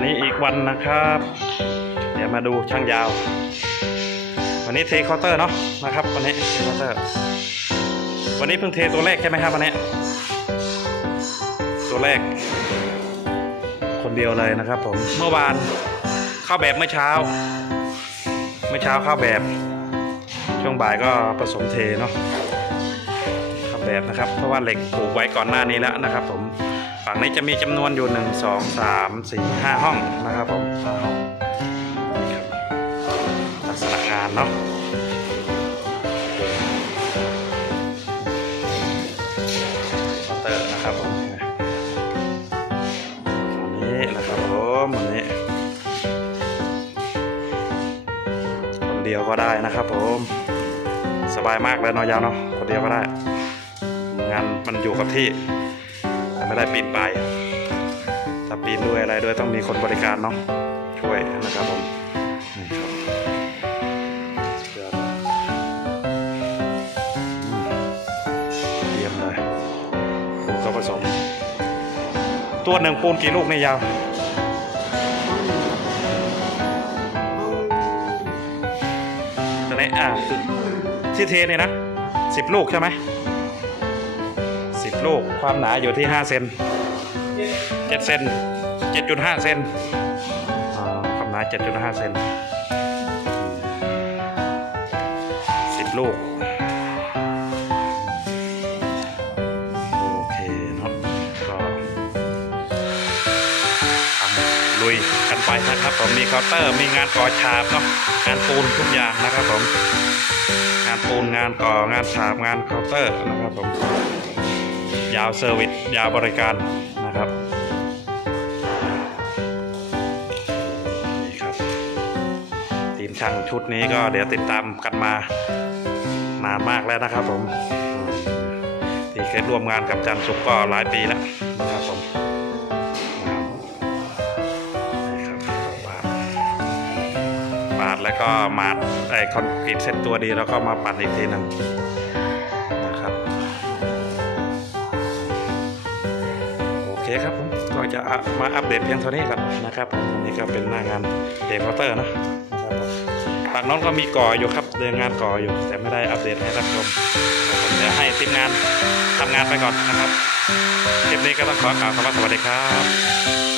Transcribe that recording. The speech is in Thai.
วันนี้อีกวันนะครับ เดี๋ยวมาดูช่างยาว วันนี้เทเคาน์เตอร์เนาะนะครับวันนี้เทเคาน์เตอร์ วันนี้เพิ่งเทตัวแรกใช่ไหมครับวันนี้ ตัวแรก คนเดียวเลยนะครับผมเมื่อวานเข้าแบบเมื่อเช้า เมื่อเช้าเข้าแบบ ช่วงบ่ายก็ผสมเทเนาะเข้าแบบนะครับ เพราะว่าเหล็กปลูกไว้ก่อนหน้านี้แล้วนะครับ ผม ฝั่งนี้จะมีจำนวนอยู่ 1 2 3 4 5 ห้องนะครับผมห้าห้องลักษณะงานเนาะเตอร์นะครับผมอันนี้นะครับผมอันนี้คนเดียวก็ได้นะครับผมสบายมากเลยเนาะยาวเนาะคนเดียวก็ได้ งานมันอยู่กับที่ ไม่ได้ปีนไปถ้าปีนด้วยอะไรด้วยต้องมีคนบริการเนาะช่วยนะครับผมเยี่ยมเลยปูก็ผสม ตัวหนึ่งปูนกี่ลูกนี่ยาวตัวนี้อ่าที่เทเนี่ยนะสิบลูกใช่ไหม สิบลูก ความหนาอยู่ที่ห้าเซนเจ็ดเซนเจ็ดจุดห้าเซนความหนาเจ็ดจุดห้าเซนสิบลูก โอเคเนาะก็ทำลุยกันไปนะครับผม มีเคาน์เตอร์ มีงานก่อฉาบเนาะ งานปูนทุกอย่างนะครับผมงานปูนงานก่องานฉาบงานเคาน์เตอร์นะครับผม ยาวเซอร์วิสยาวบริการนะครับนี่ครับ ทีมช่างชุดนี้ก็เดี๋ยวติดตามกันมานานมากแล้วนะครับผมที่เคยร่วมงานกับจันสุกก็หลายปีแล้วนะครับผมปาดแล้วก็มาดไอคอนกรีตเสร็จตัวดีแล้วก็มาปั่นอีกทีหนึง เคครับผมก็จะมาอัปเดตเพียงเท่านี้ก่อนนะครับผมอันนี้ก็เป็นหน้างานเดคเคาน์เตอร์นะนะครับผมฝั่งน้องก็มีก่ออยู่ครับเดินงานก่ออยู่ แต่ไม่ได้อัปเดตให้รับชมนะครับผมเดี๋ยวให้ทีมงานทำงานไปก่อนนะครับคลิปนี้ก็ต้องขอกล่าวคำว่าสวัสดีครับ